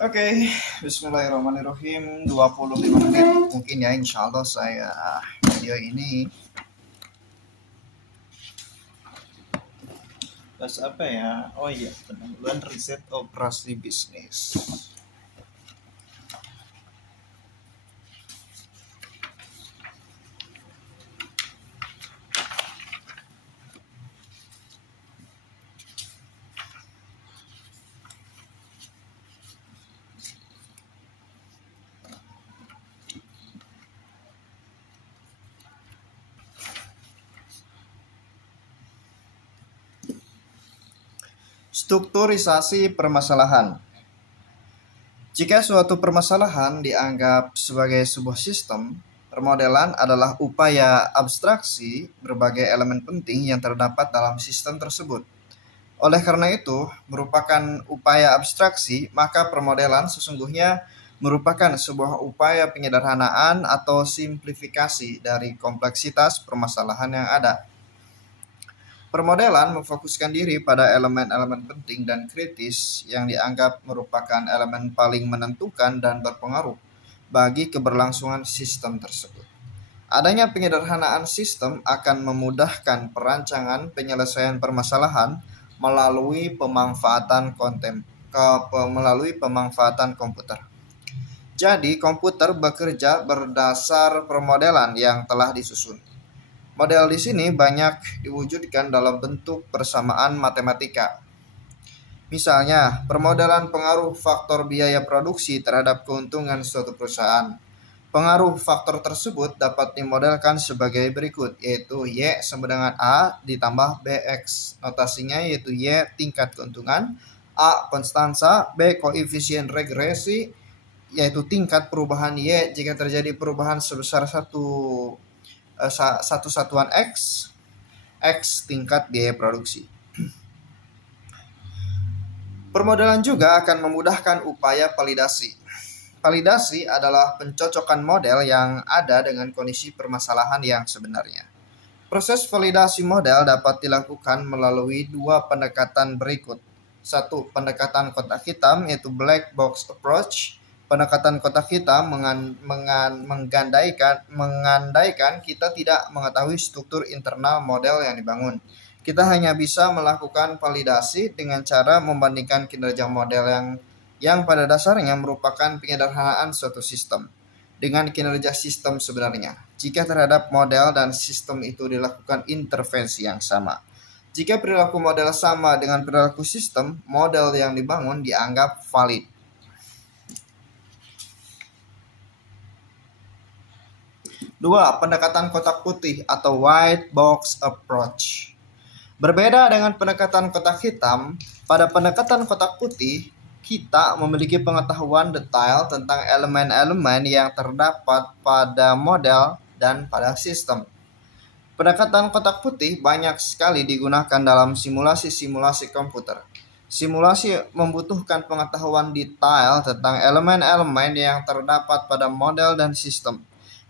Oke, bismillahirrahmanirrahim. 25 menit mungkin ya, insya Allah saya video ini bahas apa ya? Oh iya, pendahuluan riset operasi bisnis. Strukturisasi permasalahan. Jika suatu permasalahan dianggap sebagai sebuah sistem, permodelan adalah upaya abstraksi berbagai elemen penting yang terdapat dalam sistem tersebut. Oleh karena itu, merupakan upaya abstraksi, maka permodelan sesungguhnya merupakan sebuah upaya penyederhanaan atau simplifikasi dari kompleksitas permasalahan yang ada. Permodelan memfokuskan diri pada elemen-elemen penting dan kritis yang dianggap merupakan elemen paling menentukan dan berpengaruh bagi keberlangsungan sistem tersebut. Adanya penyederhanaan sistem akan memudahkan perancangan penyelesaian permasalahan melalui pemanfaatan komputer. Jadi, komputer bekerja berdasar permodelan yang telah disusun. Model di sini banyak diwujudkan dalam bentuk persamaan matematika. Misalnya, permodelan pengaruh faktor biaya produksi terhadap keuntungan suatu perusahaan. Pengaruh faktor tersebut dapat dimodelkan sebagai berikut, yaitu Y sama dengan A ditambah BX. Notasinya yaitu Y tingkat keuntungan, A konstansa, B koefisien regresi, yaitu tingkat perubahan Y jika terjadi perubahan sebesar satu satuan X, X tingkat biaya produksi. Permodelan juga akan memudahkan upaya validasi. Validasi adalah pencocokan model yang ada dengan kondisi permasalahan yang sebenarnya. Proses validasi model dapat dilakukan melalui dua pendekatan berikut. Satu, pendekatan kotak hitam yaitu black box approach. Pendekatan kotak hitam mengandaikan kita tidak mengetahui struktur internal model yang dibangun. Kita hanya bisa melakukan validasi dengan cara membandingkan kinerja model yang pada dasarnya merupakan penyederhanaan suatu sistem dengan kinerja sistem sebenarnya. Jika terhadap model dan sistem itu dilakukan intervensi yang sama. Jika perilaku model sama dengan perilaku sistem, model yang dibangun dianggap valid. 2. Pendekatan kotak putih atau white box approach. Berbeda dengan pendekatan kotak hitam, pada pendekatan kotak putih, kita memiliki pengetahuan detail tentang elemen-elemen yang terdapat pada model dan pada sistem. Pendekatan kotak putih banyak sekali digunakan dalam simulasi-simulasi komputer. Simulasi membutuhkan pengetahuan detail tentang elemen-elemen yang terdapat pada model dan sistem.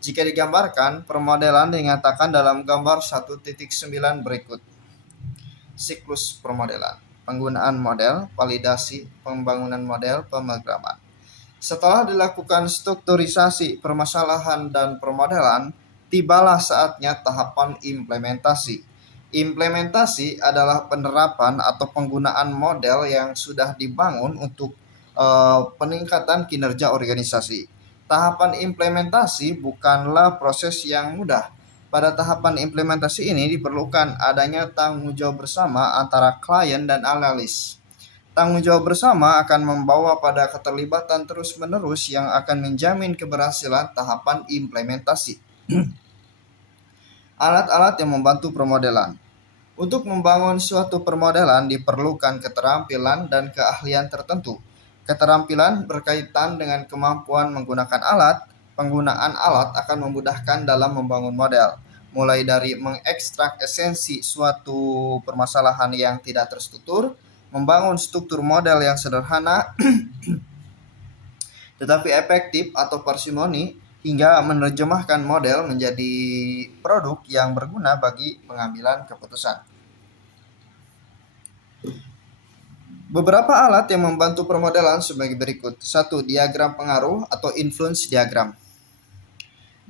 Jika digambarkan, permodelan dinyatakan dalam gambar 1.9 berikut. Siklus permodelan, penggunaan model, validasi, pembangunan model, pemrograman. Setelah dilakukan strukturisasi permasalahan dan permodelan, tibalah saatnya tahapan implementasi. Implementasi adalah penerapan atau penggunaan model yang sudah dibangun untuk peningkatan kinerja organisasi. Tahapan implementasi bukanlah proses yang mudah. Pada tahapan implementasi ini diperlukan adanya tanggung jawab bersama antara klien dan analis. Tanggung jawab bersama akan membawa pada keterlibatan terus-menerus yang akan menjamin keberhasilan tahapan implementasi. Alat-alat yang membantu permodelan. Untuk membangun suatu permodelan diperlukan keterampilan dan keahlian tertentu. Keterampilan berkaitan dengan kemampuan menggunakan alat. Penggunaan alat akan memudahkan dalam membangun model, mulai dari mengekstrak esensi suatu permasalahan yang tidak terstruktur, membangun struktur model yang sederhana tetapi efektif atau parsimoni, hingga menerjemahkan model menjadi produk yang berguna bagi pengambilan keputusan. Beberapa alat yang membantu permodelan sebagai berikut. 1. Diagram pengaruh atau influence diagram.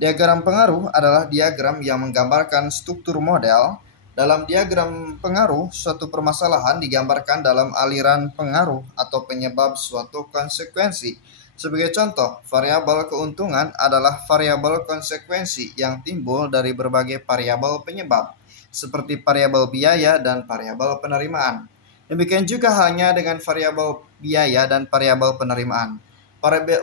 Diagram pengaruh adalah diagram yang menggambarkan struktur model. Dalam diagram pengaruh, suatu permasalahan digambarkan dalam aliran pengaruh atau penyebab suatu konsekuensi. Sebagai contoh, variabel keuntungan adalah variabel konsekuensi yang timbul dari berbagai variabel penyebab, seperti variabel biaya dan variabel penerimaan. Demikian juga halnya dengan variabel biaya dan variabel penerimaan.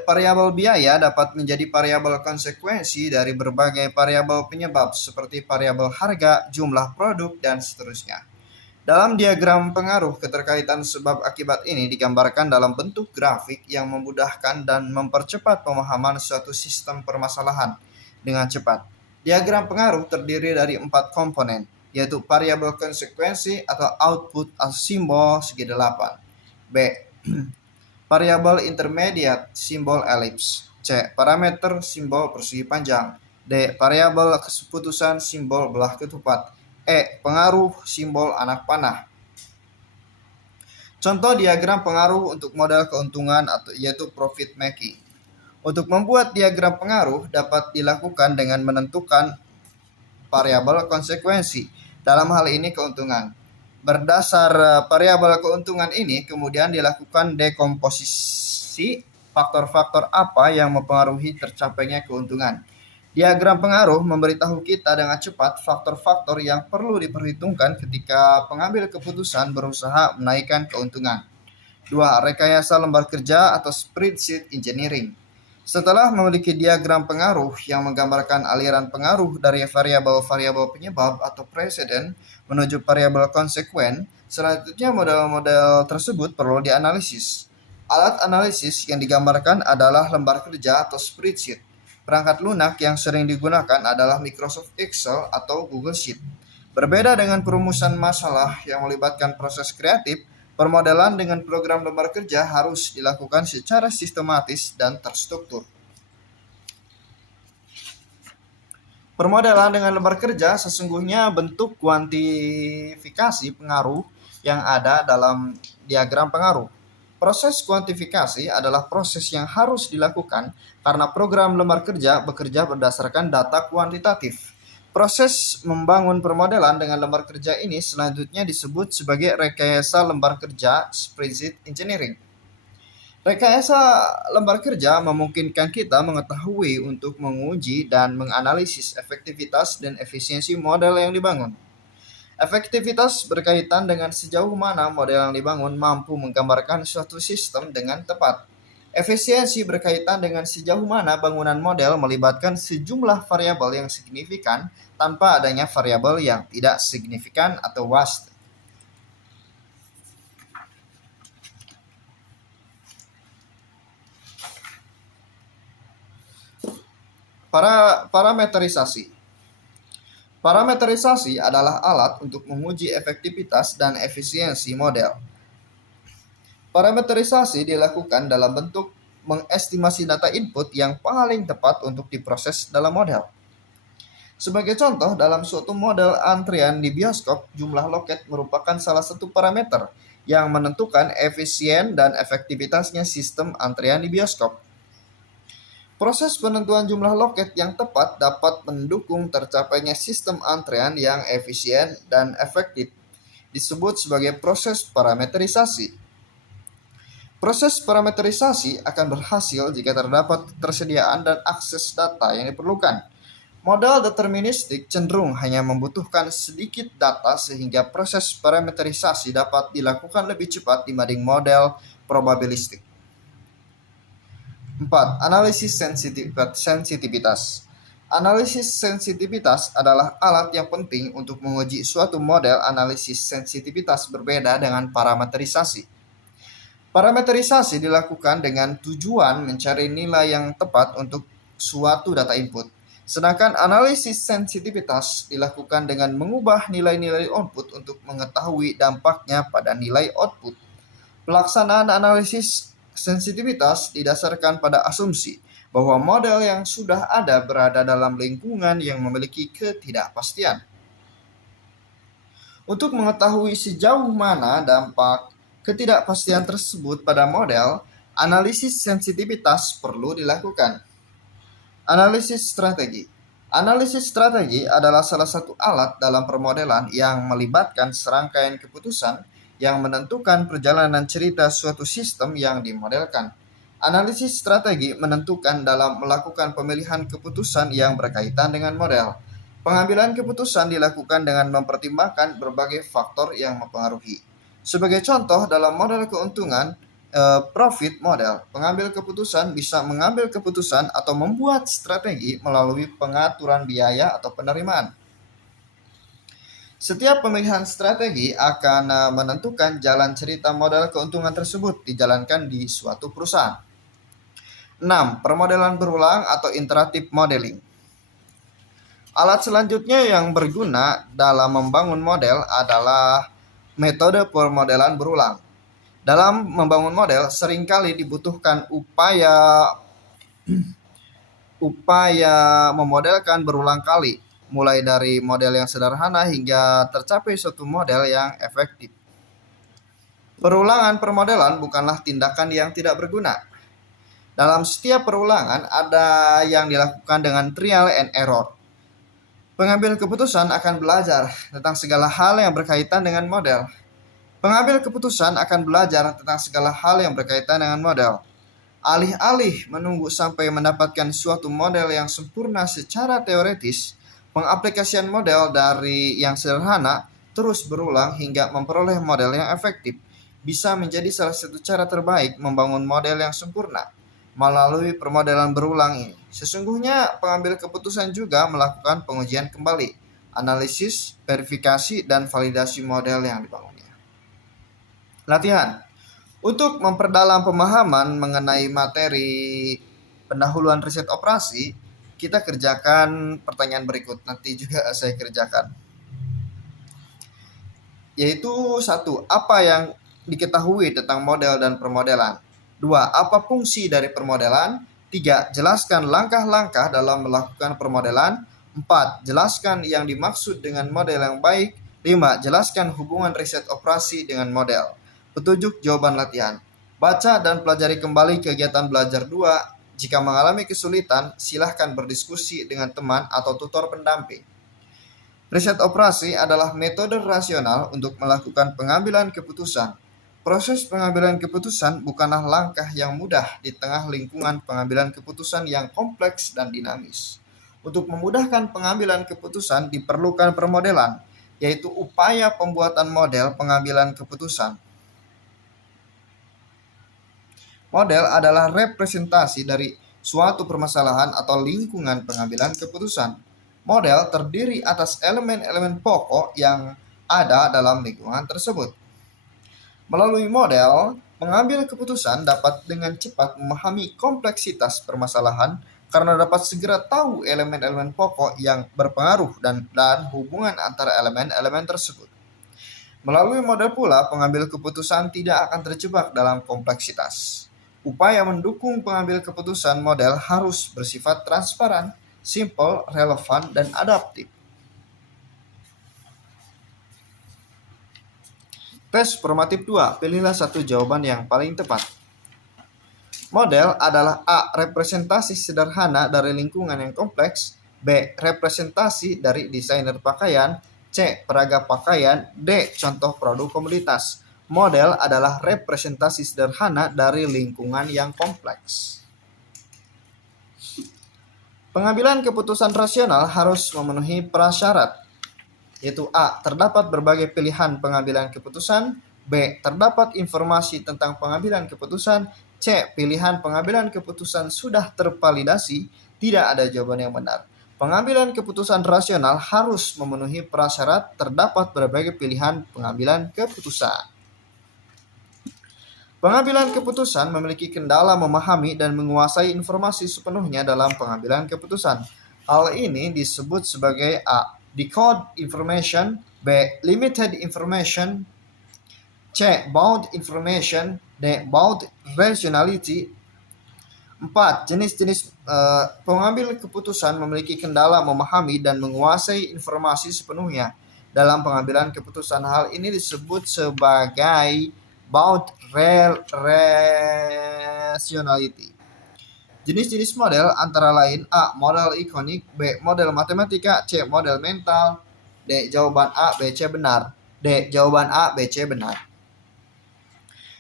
Variabel biaya dapat menjadi variabel konsekuensi dari berbagai variabel penyebab seperti variabel harga, jumlah produk, dan seterusnya. Dalam diagram pengaruh, keterkaitan sebab akibat ini digambarkan dalam bentuk grafik yang memudahkan dan mempercepat pemahaman suatu sistem permasalahan dengan cepat. Diagram pengaruh terdiri dari 4 komponen, yaitu variabel konsekuensi atau output atau simbol segi 8. B. Variabel intermediate simbol elips. C. Parameter simbol persegi panjang. D. Variabel keputusan simbol belah ketupat. E. Pengaruh simbol anak panah. Contoh diagram pengaruh untuk model keuntungan yaitu profit making. Untuk membuat diagram pengaruh dapat dilakukan dengan menentukan variabel konsekuensi. Dalam hal ini keuntungan. Berdasar variabel keuntungan ini kemudian dilakukan dekomposisi faktor-faktor apa yang mempengaruhi tercapainya keuntungan. Diagram pengaruh memberitahu kita dengan cepat faktor-faktor yang perlu diperhitungkan ketika pengambil keputusan berusaha menaikkan keuntungan. 2. Rekayasa lembar kerja atau spreadsheet engineering. Setelah memiliki diagram pengaruh yang menggambarkan aliran pengaruh dari variabel-variabel penyebab atau preseden menuju variabel konsekuen, selanjutnya model-model tersebut perlu dianalisis. Alat analisis yang digambarkan adalah lembar kerja atau spreadsheet. Perangkat lunak yang sering digunakan adalah Microsoft Excel atau Google Sheet. Berbeda dengan perumusan masalah yang melibatkan proses kreatif, permodelan dengan program lembar kerja harus dilakukan secara sistematis dan terstruktur. Permodelan dengan lembar kerja sesungguhnya bentuk kuantifikasi pengaruh yang ada dalam diagram pengaruh. Proses kuantifikasi adalah proses yang harus dilakukan karena program lembar kerja bekerja berdasarkan data kuantitatif. Proses membangun permodelan dengan lembar kerja ini selanjutnya disebut sebagai rekayasa lembar kerja spreadsheet engineering. Rekayasa lembar kerja memungkinkan kita mengetahui untuk menguji dan menganalisis efektivitas dan efisiensi model yang dibangun. Efektivitas berkaitan dengan sejauh mana model yang dibangun mampu menggambarkan suatu sistem dengan tepat. Efisiensi berkaitan dengan sejauh mana bangunan model melibatkan sejumlah variabel yang signifikan tanpa adanya variabel yang tidak signifikan atau waste. Parameterisasi. Parameterisasi adalah alat untuk menguji efektivitas dan efisiensi model. Parameterisasi dilakukan dalam bentuk mengestimasi data input yang paling tepat untuk diproses dalam model. Sebagai contoh, dalam suatu model antrian di bioskop, jumlah loket merupakan salah satu parameter yang menentukan efisien dan efektivitasnya sistem antrian di bioskop. Proses penentuan jumlah loket yang tepat dapat mendukung tercapainya sistem antrean yang efisien dan efektif. Disebut sebagai proses parameterisasi. Proses parameterisasi akan berhasil jika terdapat ketersediaan dan akses data yang diperlukan. Model deterministik cenderung hanya membutuhkan sedikit data sehingga proses parameterisasi dapat dilakukan lebih cepat dibanding model probabilistik. 4. Analisis sensitivitas. Analisis sensitivitas adalah alat yang penting untuk menguji suatu model analisis sensitivitas berbeda dengan parameterisasi. Parameterisasi dilakukan dengan tujuan mencari nilai yang tepat untuk suatu data input. Sedangkan analisis sensitivitas dilakukan dengan mengubah nilai-nilai output untuk mengetahui dampaknya pada nilai output. Pelaksanaan analisis sensitivitas didasarkan pada asumsi bahwa model yang sudah ada berada dalam lingkungan yang memiliki ketidakpastian. Untuk mengetahui sejauh mana dampak ketidakpastian tersebut pada model, analisis sensitivitas perlu dilakukan. Analisis strategi. Analisis strategi adalah salah satu alat dalam permodelan yang melibatkan serangkaian keputusan yang menentukan perjalanan cerita suatu sistem yang dimodelkan. Analisis strategi menentukan dalam melakukan pemilihan keputusan yang berkaitan dengan model. Pengambilan keputusan dilakukan dengan mempertimbangkan berbagai faktor yang mempengaruhi. Sebagai contoh, dalam model keuntungan, profit model, pengambil keputusan bisa mengambil keputusan atau membuat strategi melalui pengaturan biaya atau penerimaan. Setiap pemilihan strategi akan menentukan jalan cerita model keuntungan tersebut dijalankan di suatu perusahaan. 6. Permodelan berulang atau iterative modeling. Alat selanjutnya yang berguna dalam membangun model adalah metode permodelan berulang. Dalam membangun model, seringkali dibutuhkan upaya memodelkan berulang kali, mulai dari model yang sederhana hingga tercapai suatu model yang efektif. Perulangan permodelan bukanlah tindakan yang tidak berguna. Dalam setiap perulangan ada yang dilakukan dengan trial and error. Pengambil keputusan akan belajar tentang segala hal yang berkaitan dengan model. Pengambil keputusan akan belajar tentang segala hal yang berkaitan dengan model. Alih-alih menunggu sampai mendapatkan suatu model yang sempurna secara teoretis, pengaplikasian model dari yang sederhana terus berulang hingga memperoleh model yang efektif bisa menjadi salah satu cara terbaik membangun model yang sempurna. Melalui permodelan berulang ini, sesungguhnya pengambil keputusan juga melakukan pengujian kembali, analisis, verifikasi, dan validasi model yang dibangunnya. Latihan. Untuk memperdalam pemahaman mengenai materi pendahuluan riset operasi, kita kerjakan pertanyaan berikut. Nanti juga saya kerjakan. Yaitu 1. Apa yang diketahui tentang model dan permodelan? 2. Apa fungsi dari permodelan? 3. Jelaskan langkah-langkah dalam melakukan permodelan. 4. Jelaskan yang dimaksud dengan model yang baik. 5. Jelaskan hubungan riset operasi dengan model. Petunjuk jawaban latihan. Baca dan pelajari kembali kegiatan belajar 2. Jika mengalami kesulitan, silahkan berdiskusi dengan teman atau tutor pendamping. Riset operasi adalah metode rasional untuk melakukan pengambilan keputusan. Proses pengambilan keputusan bukanlah langkah yang mudah di tengah lingkungan pengambilan keputusan yang kompleks dan dinamis. Untuk memudahkan pengambilan keputusan diperlukan permodelan, yaitu upaya pembuatan model pengambilan keputusan. Model adalah representasi dari suatu permasalahan atau lingkungan pengambilan keputusan. Model terdiri atas elemen-elemen pokok yang ada dalam lingkungan tersebut. Melalui model, mengambil keputusan dapat dengan cepat memahami kompleksitas permasalahan karena dapat segera tahu elemen-elemen pokok yang berpengaruh dan hubungan antara elemen-elemen tersebut. Melalui model pula, pengambil keputusan tidak akan terjebak dalam kompleksitas. Upaya mendukung pengambil keputusan model harus bersifat transparan, simple, relevan, dan adaptif. Tes formatif 2. Pilihlah satu jawaban yang paling tepat. Model adalah A. Representasi sederhana dari lingkungan yang kompleks. B. Representasi dari desainer pakaian. C. Peraga pakaian. D. Contoh produk komoditas. Model adalah representasi sederhana dari lingkungan yang kompleks. Pengambilan keputusan rasional harus memenuhi prasyarat, yaitu A. Terdapat berbagai pilihan pengambilan keputusan. B. Terdapat informasi tentang pengambilan keputusan. C. Pilihan pengambilan keputusan sudah tervalidasi. Tidak ada jawaban yang benar. Pengambilan keputusan rasional harus memenuhi prasyarat terdapat berbagai pilihan pengambilan keputusan. Pengambilan keputusan memiliki kendala memahami dan menguasai informasi sepenuhnya dalam pengambilan keputusan. Hal ini disebut sebagai A. Decode information. B. Limited information. C. Bound information. D. Bound rationality. 4. Jenis-jenis pengambil keputusan memiliki kendala memahami dan menguasai informasi sepenuhnya dalam pengambilan keputusan. Hal ini disebut sebagai about rationality. Jenis-jenis model antara lain A. Model ikonik, B. Model matematika, C. Model mental, D. Jawaban A, B, C benar. D. Jawaban A, B, C benar.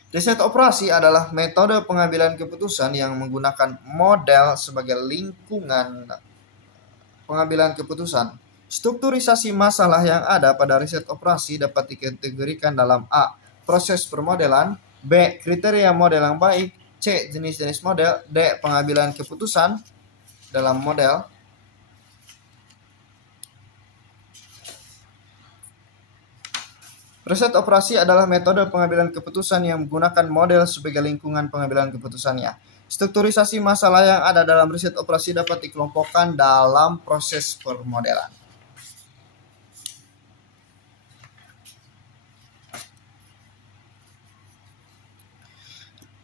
Riset operasi adalah metode pengambilan keputusan yang menggunakan model sebagai lingkungan pengambilan keputusan. Strukturisasi masalah yang ada pada riset operasi dapat dikategorikan dalam A. Proses permodelan, B. Kriteria model yang baik, C. Jenis-jenis model, D. Pengambilan keputusan dalam model. Riset operasi adalah metode pengambilan keputusan yang menggunakan model sebagai lingkungan pengambilan keputusannya. Strukturisasi masalah yang ada dalam riset operasi dapat dikelompokkan dalam proses permodelan.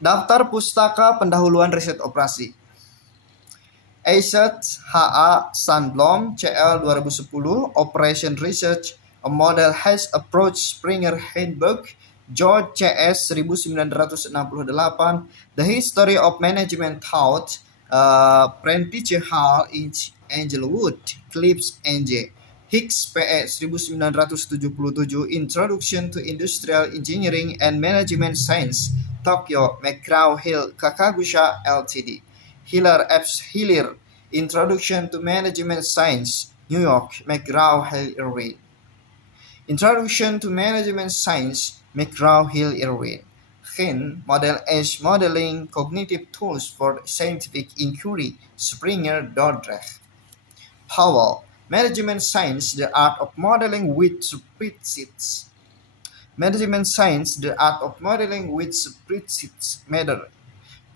Daftar pustaka pendahuluan riset operasi. Eisert, H.A. Sandblom, C.L. 2010, Operation Research, A Model Has Approach Springer Handbook, George C.S. 1968, The History of Management Thought, Prentice Hall, Englewood, Clips, N.J. Hicks, P.E. 1977, Introduction to Industrial Engineering and Management Science, Tokyo, McGraw-Hill, Kakagusha, Ltd. Hiller, F. Hiller, Introduction to Management Science, New York, McGraw-Hill, Irving. Introduction to Management Science, McGraw-Hill, Irving. Hin, Model S Modeling Cognitive Tools for Scientific Inquiry, Springer, Dordrecht. Powell, Management Science, The Art of Modeling with Spreadsheets. Management Science, The Art of Modeling with Spreadsheets, Mather.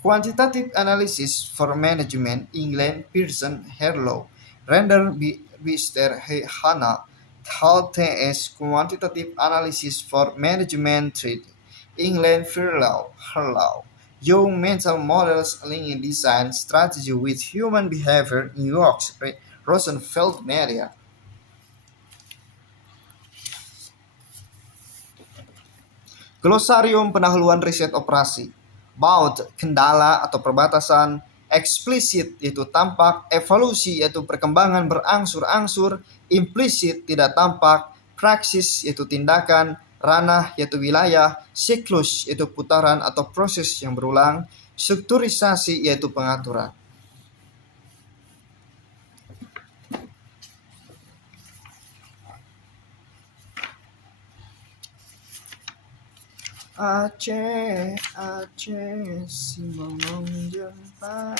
Quantitative Analysis for Management, England, Pearson, Harlow. Render, Bister, Hanna. Thal T.S. Quantitative Analysis for Management Trade, England, Harlow. Young Mental Models Linking Design Strategy with Human Behavior, New York, Rosenfeld Media. Glosarium pendahuluan riset operasi. Baut, kendala atau perbatasan. Eksplisit yaitu tampak, evolusi yaitu perkembangan berangsur-angsur, implisit tidak tampak, praksis yaitu tindakan, ranah yaitu wilayah, siklus yaitu putaran atau proses yang berulang, strukturisasi yaitu pengaturan. Aceh si mongong jempa